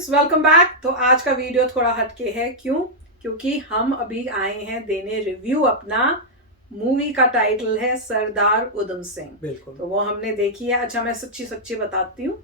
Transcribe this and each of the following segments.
Friends, welcome back. तो आज का वीडियो थोड़ा हटके है। क्योंकि हम अभी आए हैं देने रिव्यू अपना मूवी का टाइटल है सरदार उधम सिंह। बिल्कुल। तो वो हमने देखी है। अच्छा, मैं सच्ची सच्ची बताती हूँ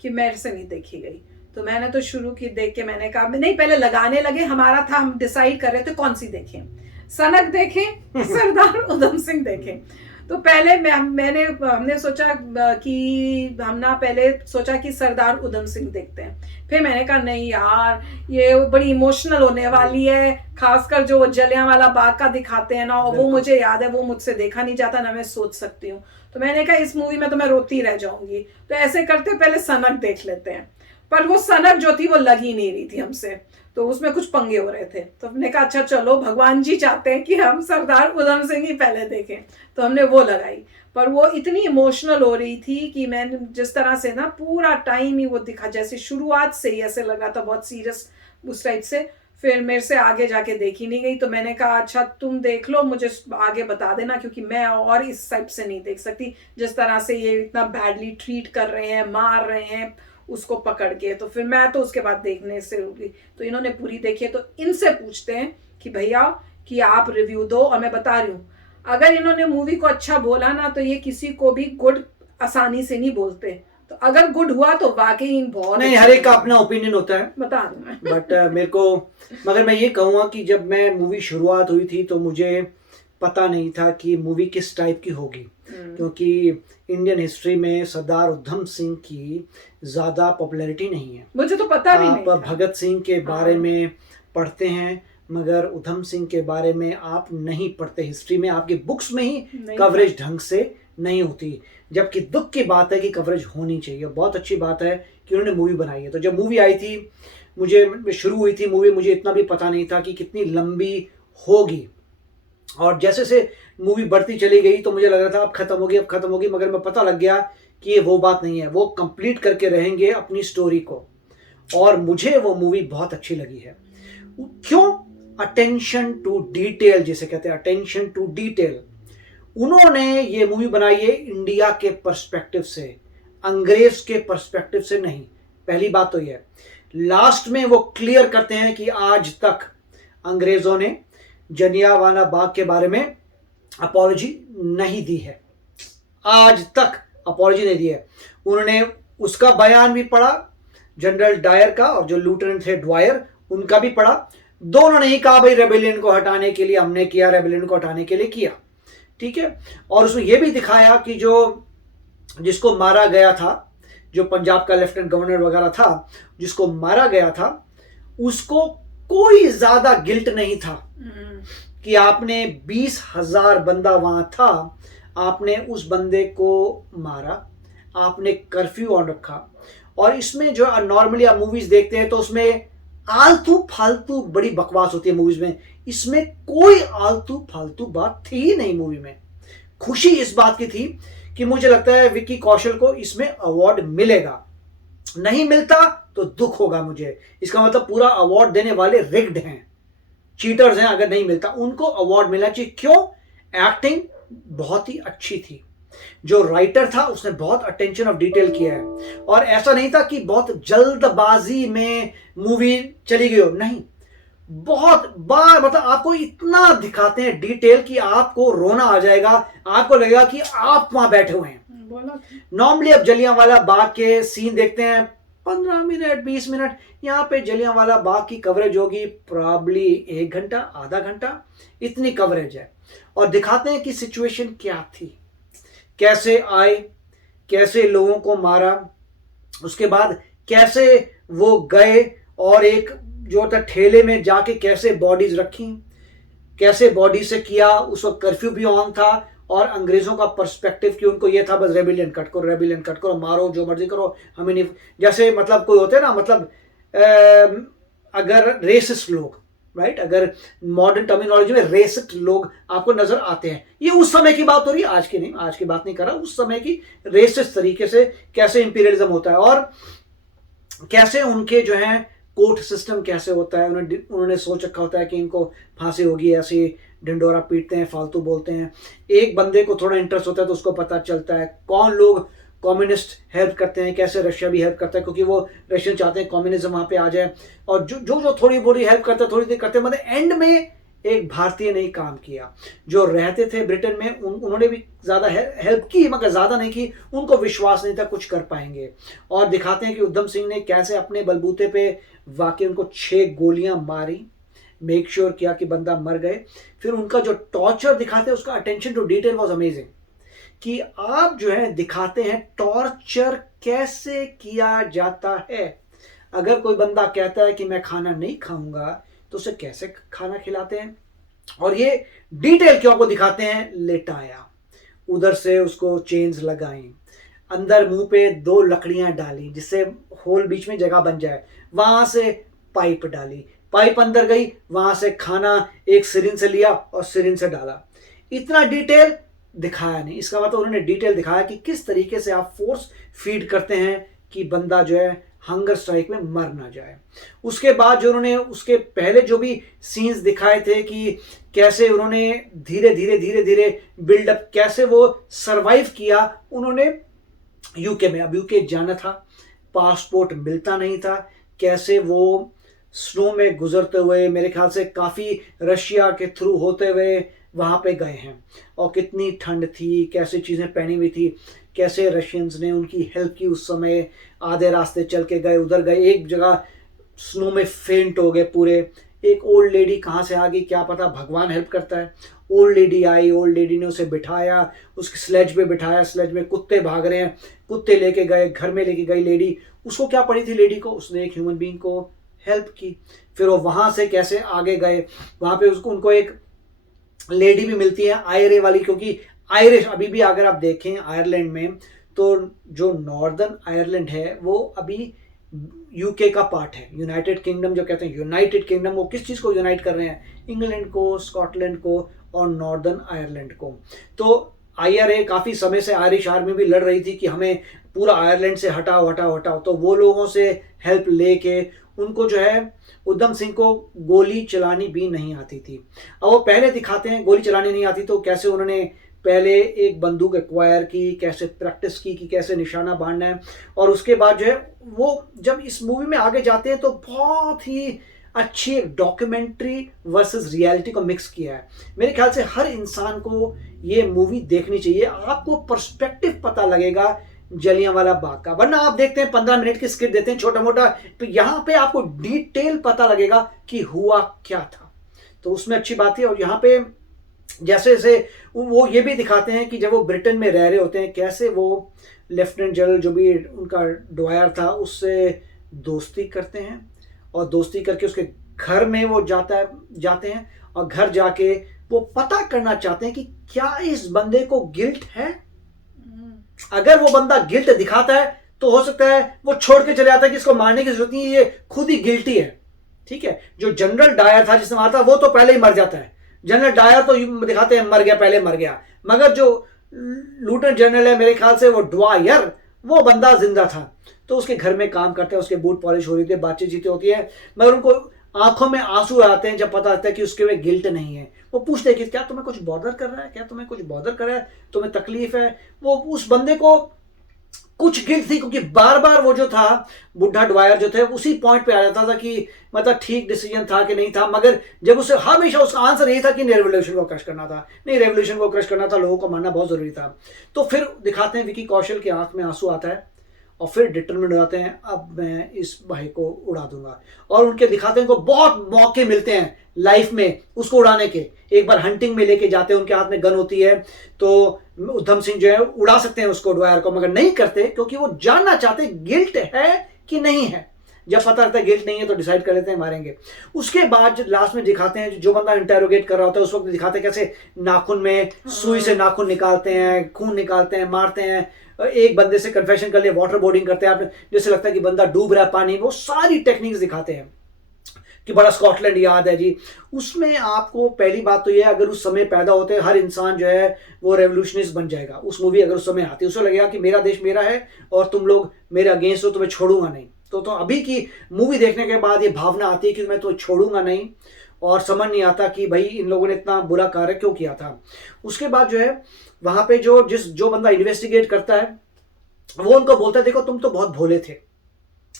कि मेरे से नहीं देखी गई। तो मैंने तो शुरू की, देख के मैंने कहा नहीं, पहले लगाने लगे। हमारा था, हम डिसाइड कर रहे थे कौन सी देखें, सनक देखें सरदार उधम सिंह देखें। तो पहले हमने सोचा कि हम ना पहले सोचा कि सरदार उधम सिंह देखते हैं। फिर मैंने कहा नहीं यार, ये बड़ी इमोशनल होने वाली है, खासकर जो जलियांवाला बाग का दिखाते हैं ना, और वो मुझे याद है, वो मुझसे देखा नहीं जाता ना मैं सोच सकती हूँ। तो मैंने कहा इस मूवी में तो मैं रोती रह जाऊंगी। तो ऐसे करते पहले सनक देख लेते हैं। पर वो सनक जो थी वो लग ही नहीं रही थी हमसे, तो उसमें कुछ पंगे हो रहे थे। तो हमने कहा अच्छा चलो, भगवान जी चाहते हैं कि हम सरदार उधम सिंह ही पहले देखें। तो हमने वो लगाई। पर वो इतनी इमोशनल हो रही थी कि मैंने जिस तरह से ना पूरा टाइम ही वो दिखा, जैसे शुरुआत से ही ऐसे लग रहा था बहुत सीरियस उस टाइप से। फिर मेरे से आगे जाके देखी नहीं गई। तो मैंने कहा अच्छा तुम देख लो, मुझे आगे बता देना, क्योंकि मैं और इस टाइप से नहीं देख सकती जिस तरह से ये इतना बैडली ट्रीट कर रहे हैं, मार रहे हैं उसको पकड़ के। तो फिर मैं तो उसके बाद देखने से रुकी। तो इन्होंने पूरी देखी है। तो इनसे पूछते हैं कि भैया कि आप रिव्यू दो। और मैं बता रही हूँ, अगर इन्होंने मूवी को अच्छा बोला ना, तो ये किसी को भी गुड आसानी से नहीं बोलते। तो अगर गुड हुआ तो वाकई बहुत नहीं, हर एक का अपना ओपिनियन होता है, बता दूं मैं। बट मेरे को, मगर मैं ये कहूँगा कि जब मैं मूवी शुरुआत हुई थी तो मुझे पता नहीं था कि मूवी किस टाइप की होगी, क्योंकि इंडियन हिस्ट्री में सरदार उधम सिंह की ज़्यादा पॉपुलैरिटी नहीं है। मुझे तो पता भी नहीं आप था। भगत सिंह के बारे में पढ़ते हैं, मगर उधम सिंह के बारे में आप नहीं पढ़ते। हिस्ट्री में आपकी बुक्स में ही कवरेज ढंग से नहीं होती, जबकि दुख की बात है कि कवरेज होनी चाहिए। बहुत अच्छी बात है कि उन्होंने मूवी बनाई है। तो जब मूवी आई थी, मुझे शुरू हुई थी मूवी, मुझे इतना भी पता नहीं था कि कितनी लंबी होगी। और जैसे से मूवी बढ़ती चली गई तो मुझे लग रहा था अब खत्म होगी, अब खत्म होगी, मगर मैं पता लग गया कि ये वो बात नहीं है। वो कंप्लीट करके रहेंगे अपनी स्टोरी को, और मुझे वो मूवी बहुत अच्छी लगी है। क्यों? अटेंशन टू डिटेल जिसे कहते हैं, अटेंशन टू डिटेल। उन्होंने ये मूवी बनाई है इंडिया के पर्सपेक्टिव से, अंग्रेज के पर्सपेक्टिव से नहीं। पहली बात तो यह, लास्ट में वो क्लियर करते हैं कि आज तक अंग्रेजों ने जलियांवाला बाग के बारे में अपॉलॉजी नहीं दी है। आज तक अपॉलॉजी नहीं दी है। उन्होंने उसका बयान भी पढ़ा, जनरल डायर का, और जो लेफ्टिनेंट थे ड्वायर, उनका भी पढ़ा। दोनों ने ही कहा भाई रेबेलियन को हटाने के लिए हमने किया, रेबेलियन को हटाने के लिए किया, ठीक है। और उसमें यह भी दिखाया कि जो जिसको मारा गया था, जो पंजाब का लेफ्टिनेंट गवर्नर वगैरह था, जिसको मारा गया था, उसको कोई ज्यादा गिल्ट नहीं था कि आपने 20,000 बंदा वहां था, आपने उस बंदे को मारा, आपने कर्फ्यू ऑन रखा। और इसमें जो नॉर्मली आप मूवीज देखते हैं तो उसमें आलतू फालतू बड़ी बकवास होती है मूवीज में, इसमें कोई आलतू फालतू बात थी ही नहीं मूवी में। खुशी इस बात की थी कि मुझे लगता है विक्की कौशल को इसमें अवार्ड मिलेगा। नहीं मिलता तो दुख होगा मुझे। इसका मतलब पूरा अवार्ड देने वाले रिग्ड हैं, चीटर्स हैं। अगर नहीं मिलता, उनको अवार्ड मिलना चाहिए। क्यों? एक्टिंग बहुत ही अच्छी थी। जो राइटर था उसने बहुत अटेंशन ऑफ डिटेल किया है, और ऐसा नहीं था कि बहुत जल्दबाजी में मूवी चली गई हो, नहीं। बहुत बार मतलब आपको इतना दिखाते हैं डिटेल कि आपको रोना आ जाएगा, आपको लगेगा कि आप वहां बैठे हुए हैं। नॉर्मली अब जलियांवाला बाग के सीन देखते हैं 15 मिनट 20 मिनट, यहाँ पे जलियांवाला बाग की कवरेज होगी प्रॉब्ली 1 घंटा, आधा घंटा, इतनी कवरेज है। और दिखाते हैं कि सिचुएशन क्या थी, कैसे आए, कैसे लोगों को मारा, उसके बाद कैसे वो गए और एक जो था ठेले में जाके कैसे बॉडीज रखी, कैसे बॉडी से किया। उस वक्त कर्फ्यू भी ऑन था, और अंग्रेजों का पर्सपेक्टिव कि उनको ये था बस रेबिलियन कट करो, रेबिलियन कट करो, मारो जो मर्जी करो, हमें नहीं। जैसे मतलब कोई होते हैं ना, मतलब अगर रेसिस्ट लोग, राइट, अगर मॉडर्न टर्मिनोलॉजी में रेसिस्ट लोग आपको नजर आते हैं, ये उस समय की बात हो रही है, आज की नहीं, आज की बात नहीं कर रहा, उस समय की रेसिस्ट तरीके से कैसे इंपीरियलिज्म होता है, और कैसे उनके जो है कोर्ट सिस्टम कैसे होता है। उन्होंने सोच रखा होता है कि इनको फांसी होगी, ऐसे ढिंडोरा पीटते हैं, फालतू बोलते हैं। एक बंदे को थोड़ा इंटरेस्ट होता है तो उसको पता चलता है कौन लोग कम्युनिस्ट हेल्प करते हैं, कैसे रशिया भी हेल्प करता है, क्योंकि वो रशियन चाहते हैं कम्युनिज्म वहाँ पे आ जाए। और जो जो जो थोड़ी बहुत हेल्प करता है, थोड़ी देर करते हैं, मतलब एंड में एक भारतीय ने ही काम किया। जो रहते थे ब्रिटेन में उन्होंने भी ज़्यादा हेल्प की, मगर ज़्यादा नहीं की, उनको विश्वास नहीं था कुछ कर पाएंगे। और दिखाते हैं कि उधम सिंह ने कैसे अपने बलबूते पे वाकई उनको 6 गोलियां मारी, मेक श्योर किया कि बंदा मर गए। फिर उनका जो टॉर्चर दिखाते हैं, उसका attention to detail was amazing, कि आप जो है दिखाते हैं टॉर्चर कैसे किया जाता है। अगर कोई बंदा कहता है कि मैं खाना नहीं खाऊंगा, तो उसे कैसे खाना खिलाते हैं, और ये डिटेल क्यों आपको दिखाते हैं। लेटाया, उधर से उसको चेन्स लगाई, अंदर मुंह पे 2 लकड़ियां डाली जिससे होल बीच में जगह बन जाए, वहां से पाइप डाली, पाइप अंदर गई, वहां से खाना एक सिरिंज से लिया और सिरिंज से डाला। इतना डिटेल दिखाया नहीं। इसका मतलब उन्होंने डिटेल दिखाया कि किस तरीके से आप फोर्स फीड करते हैं कि बंदा जो है हंगर स्ट्राइक में मर ना जाए। उसके बाद जो उन्होंने उसके पहले जो भी सीन्स दिखाए थे कि कैसे उन्होंने धीरे धीरे धीरे धीरे बिल्डअप, कैसे वो सरवाइव किया उन्होंने यूके में। अब यूके जाना था, पासपोर्ट मिलता नहीं था, कैसे वो स्नो में गुजरते हुए, मेरे ख्याल से काफ़ी रशिया के थ्रू होते हुए वहाँ पे गए हैं। और कितनी ठंड थी, कैसे चीज़ें पहनी हुई थी, कैसे रशियंस ने उनकी हेल्प की उस समय। आधे रास्ते चल के गए, उधर गए, एक जगह स्नो में फेंट हो गए पूरे। एक ओल्ड लेडी कहाँ से आ गई क्या पता, भगवान हेल्प करता है। ओल्ड लेडी आई, ओल्ड लेडी ने उसे बिठाया, उसके स्लेज पे बिठाया, स्लेज में कुत्ते भाग रहे हैं, कुत्ते लेके गए, घर में लेके गई लेडी। उसको क्या पड़ी थी लेडी को, उसने एक ह्यूमन बीइंग को हेल्प की। फिर वो वहाँ से कैसे आगे गए, वहाँ पे उनको एक लेडी भी मिलती है आयरे वाली, क्योंकि आयरिश अभी भी अगर आप देखें आयरलैंड में, तो जो नॉर्दर्न आयरलैंड है वो अभी यूके का पार्ट है। यूनाइटेड किंगडम जो कहते हैं, यूनाइटेड किंगडम, वो किस चीज़ को यूनाइट कर रहे हैं, इंग्लैंड को, स्कॉटलैंड को और नॉर्दर्न आयरलैंड को। तो आईआरए काफ़ी समय से आयरिश आर्मी भी लड़ रही थी कि हमें पूरा आयरलैंड से हटाओ हटाओ हटाओ। तो वो लोगों से हेल्प लेके उनको जो है, उधम सिंह को गोली चलानी भी नहीं आती थी। अब वो पहले दिखाते हैं गोली चलानी नहीं आती, तो कैसे उन्होंने पहले एक बंदूक एक्वायर की, कैसे प्रैक्टिस की कि कैसे निशाना बांधना है। और उसके बाद जो है वो जब इस मूवी में आगे जाते हैं तो बहुत ही अच्छी एक डॉक्यूमेंट्री वर्सेस रियलिटी को मिक्स किया है। मेरे ख्याल से हर इंसान को ये मूवी देखनी चाहिए, आपको पर्सपेक्टिव पता लगेगा जलियांवाला बाग का। वरना आप देखते हैं 15 मिनट की स्किट देते हैं छोटा मोटा, तो यहाँ पे आपको डिटेल पता लगेगा कि हुआ क्या था। तो उसमें अच्छी बात है। और यहाँ पे जैसे जैसे वो ये भी दिखाते हैं कि जब वो ब्रिटेन में रह रहे होते हैं, कैसे वो लेफ्टिनेंट जनरल जो भी उनका ड्वायर था उससे दोस्ती करते हैं, और दोस्ती करके उसके घर में वो जाते हैं, और घर जाके वो पता करना चाहते हैं कि क्या इस बंदे को गिल्ट है। अगर वो बंदा गिल्ट दिखाता है तो हो सकता है वो छोड़ के चले जाता है कि इसको मारने की जरूरत नहीं है, ये खुद ही गिल्टी है। ठीक है, जो जनरल डायर था जिसने मारा था वो तो पहले ही मर जाता है। जनरल डायर तो दिखाते हैं मर गया, पहले मर गया, मगर जो लूटेनेंट जनरल है मेरे ख्याल से वो ड्वायर, वो बंदा जिंदा था। तो उसके घर में काम करते हैं, उसके बूट पॉलिश हो रही थी, बातचीत चीतें होती है, मगर उनको आंखों में आंसू आते हैं जब पता लगता है कि उसके में गिल्ट नहीं है। वो पूछते हैं कि क्या तुम्हें कुछ बॉदर कर रहा है, क्या तुम्हें कुछ बॉदर कर रहा है, तुम्हें तकलीफ है। वो उस बंदे को कुछ गिल्ट थी, क्योंकि बार बार वो जो था बुढ़ा ड्वायर जो थे उसी पॉइंट पे आ जाता था कि मतलब ठीक डिसीजन था कि नहीं था। मगर जब उसे हमेशा उसका आंसर यही था कि नहीं, रेवोल्यूशन को क्रश करना था, नहीं रेवोल्यूशन को क्रश करना था, लोगों को मारना बहुत जरूरी था। तो फिर दिखाते हैं विकी कौशल के आंख में आंसू आता है और फिर डिटरमिन हो जाते हैं, अब मैं इस भाई को उड़ा दूंगा। और उनके दिखाते हैं उनको बहुत मौके मिलते हैं लाइफ में उसको उड़ाने के। एक बार हंटिंग में लेके जाते हैं, उनके हाथ में गन होती है, तो उधम सिंह जो है उड़ा सकते हैं उसको, ड्वायर को, मगर नहीं करते क्योंकि वो जानना चाहते गिल्ट है कि नहीं है। जब पता लगता है गिल्ट नहीं है तो डिसाइड कर लेते हैं मारेंगे। उसके बाद लास्ट में दिखाते हैं जो बंदा इंटेरोगेट कर रहा होता है उस वक्त दिखाते हैं कैसे नाखून में सुई से नाखून निकालते हैं, खून निकालते हैं, मारते हैं। एक बंदे से कन्फेशन कर लिया, वाटर बोर्डिंग करते हैं, आप जैसे लगता है कि बंदा डूब रहा है पानी में, वो सारी टेक्निक्स दिखाते हैं कि बड़ा स्कॉटलैंड याद है जी। उसमें आपको पहली बात तो ये, अगर उस समय पैदा होते हर इंसान जो है वो रेवोल्यूशनिस्ट बन जाएगा। उस मूवी अगर उस समय आती, उसे लगेगा कि मेरा देश मेरा है और तुम लोग मेरे अगेंस्ट हो, तुम्हें छोड़ूंगा नहीं। तो अभी की मूवी देखने के बाद ये भावना आती है कि मैं तो छोड़ूंगा नहीं, और समझ नहीं आता कि भाई इन लोगों ने इतना बुरा कार्य क्यों किया था। उसके बाद जो है वहां पे जो बंदा इन्वेस्टिगेट करता है वो उनको बोलता है देखो तुम तो बहुत भोले थे,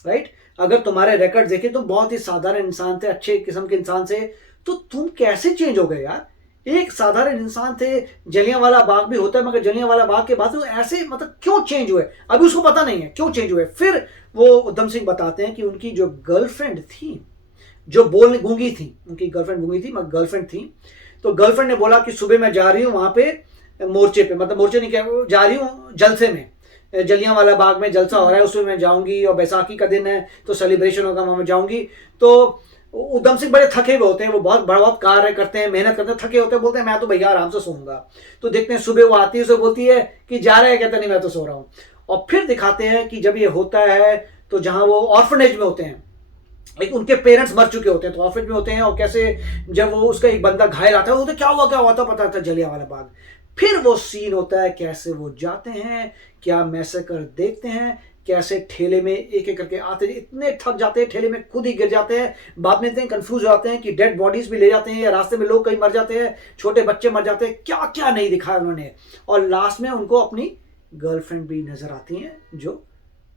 राइट, अगर तुम्हारे रिकॉर्ड देखे तुम बहुत ही साधारण इंसान थे, अच्छे किस्म के इंसान से, तो तुम कैसे चेंज हो गए यार, एक साधारण इंसान थे, जलियांवाला बाग भी होता है मगर जलियांवाला बाग के बाद तो ऐसे मतलब क्यों चेंज हुए, अभी उसको पता नहीं है क्यों चेंज हुए। फिर वो उधम सिंह बताते हैं कि उनकी जो गर्लफ्रेंड थी, जो बोलने गूंगी थी, उनकी गर्लफ्रेंड गूंगी थी मगर गर्लफ्रेंड थी, तो गर्लफ्रेंड ने बोला कि सुबह मैं जा रही हूँ वहां पे मोर्चे पे, मतलब मोर्चे नहीं क्या, जा रही हूँ जलसे में, जलियांवाला बाग में जलसा हो रहा है उसमें मैं जाऊंगी, और बैसाखी का दिन है तो सेलिब्रेशन होगा वहां मैं जाऊंगी। तो उधम सिंह बड़े थके हुए होते हैं, वो बहुत कार्य करते हैं, मेहनत करते हैं, थके होते हैं, बोलते हैं मैं तो भैया आराम से सोऊंगा। तो देखते हैं सुबह वो आती है, उसे बोलती है कि जा रहा है, कहता नहीं मैं तो सो रहा हूँ। और फिर दिखाते हैं कि जब ये होता है तो जहां वो ऑर्फनेज में होते हैं, एक उनके पेरेंट्स मर चुके होते हैं तो ऑर्फनेज में होते हैं, और कैसे जब वो उसका एक बंदा घायल आता है, वो तो क्या हुआ था पता था, जलियांवाला बाग। फिर वो सीन होता है कैसे वो जाते हैं, क्या मैसेकर देखते हैं, कैसे ठेले में एक एक करके आते हैं, इतने थक जाते हैं ठेले में खुद ही गिर जाते हैं, बाद में इतने कंफ्यूज हो जाते हैं कि डेड बॉडीज भी ले जाते हैं, या रास्ते में लोग कहीं मर जाते हैं, छोटे बच्चे मर जाते हैं, क्या क्या नहीं दिखाया उन्होंने। और लास्ट में उनको अपनी गर्लफ्रेंड भी नजर आती हैं जो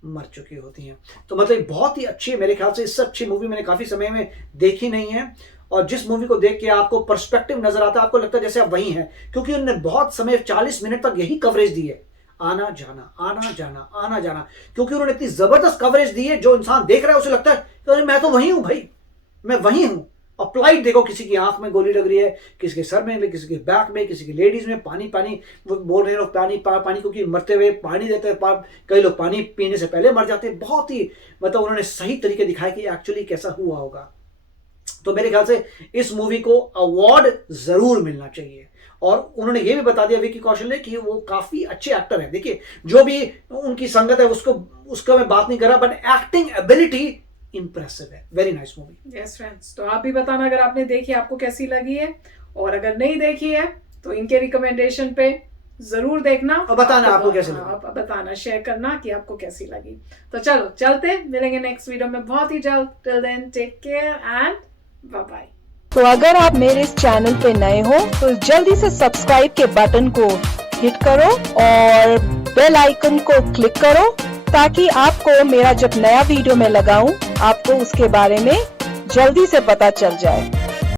मर चुकी होती हैं। तो मतलब बहुत ही अच्छी है, मेरे ख्याल से इससे अच्छी मूवी मैंने काफी समय में देखी नहीं है। और जिस मूवी को देख के आपको पर्सपेक्टिव नजर आता है, आपको लगता है जैसे आप वही हैं, क्योंकि उन्होंने बहुत समय 40 मिनट तक यही कवरेज दी है, आना जाना आना जाना आना जाना, क्योंकि उन्होंने इतनी जबरदस्त कवरेज दी है, जो इंसान देख रहा है उसे लगता है अरे मैं तो वही हूं भाई, मैं वही हूं। अप्लाइड देखो, किसी की आंख में गोली लग रही है, किसी के सर में, किसी के बैक में, किसी की लेडीज में, पानी पानी वो बोल रहे हैं लोग, पानी पानी, क्योंकि मरते हुए पानी देते हैं, कई लोग पानी पीने से पहले मर जाते हैं। बहुत ही मतलब उन्होंने सही तरीके दिखाया कि एक्चुअली कैसा हुआ होगा। तो मेरे ख्याल से इस मूवी को अवार्ड जरूर मिलना चाहिए। और उन्होंने ये भी बता दिया विकी कौशल ने कि वो काफी अच्छे एक्टर हैं। देखिए जो भी उनकी संगत है उसका मैं बात नहीं कर रहा, बट एक्टिंग एबिलिटी इंप्रेसिव है। Very nice movie. Yes friends, तो आप भी बताना अगर आपने देखी आपको कैसी लगी है, और अगर नहीं देखी है तो इनके रिकमेंडेशन पे जरूर देखना और बताना आपको कैसी लगी। आप बताना, शेयर करना कि आपको कैसी लगी। तो चलो चलते, मिलेंगे नेक्स्ट वीडियो में बहुत ही जल्द। Till then take care and bye bye. तो अगर आप मेरे इस चैनल पे नए हो तो जल्दी से सब्सक्राइब के बटन को हिट करो और बेल आइकन को क्लिक करो, ताकि आपको मेरा जब नया वीडियो मैं लगाऊं आपको उसके बारे में जल्दी से पता चल जाए।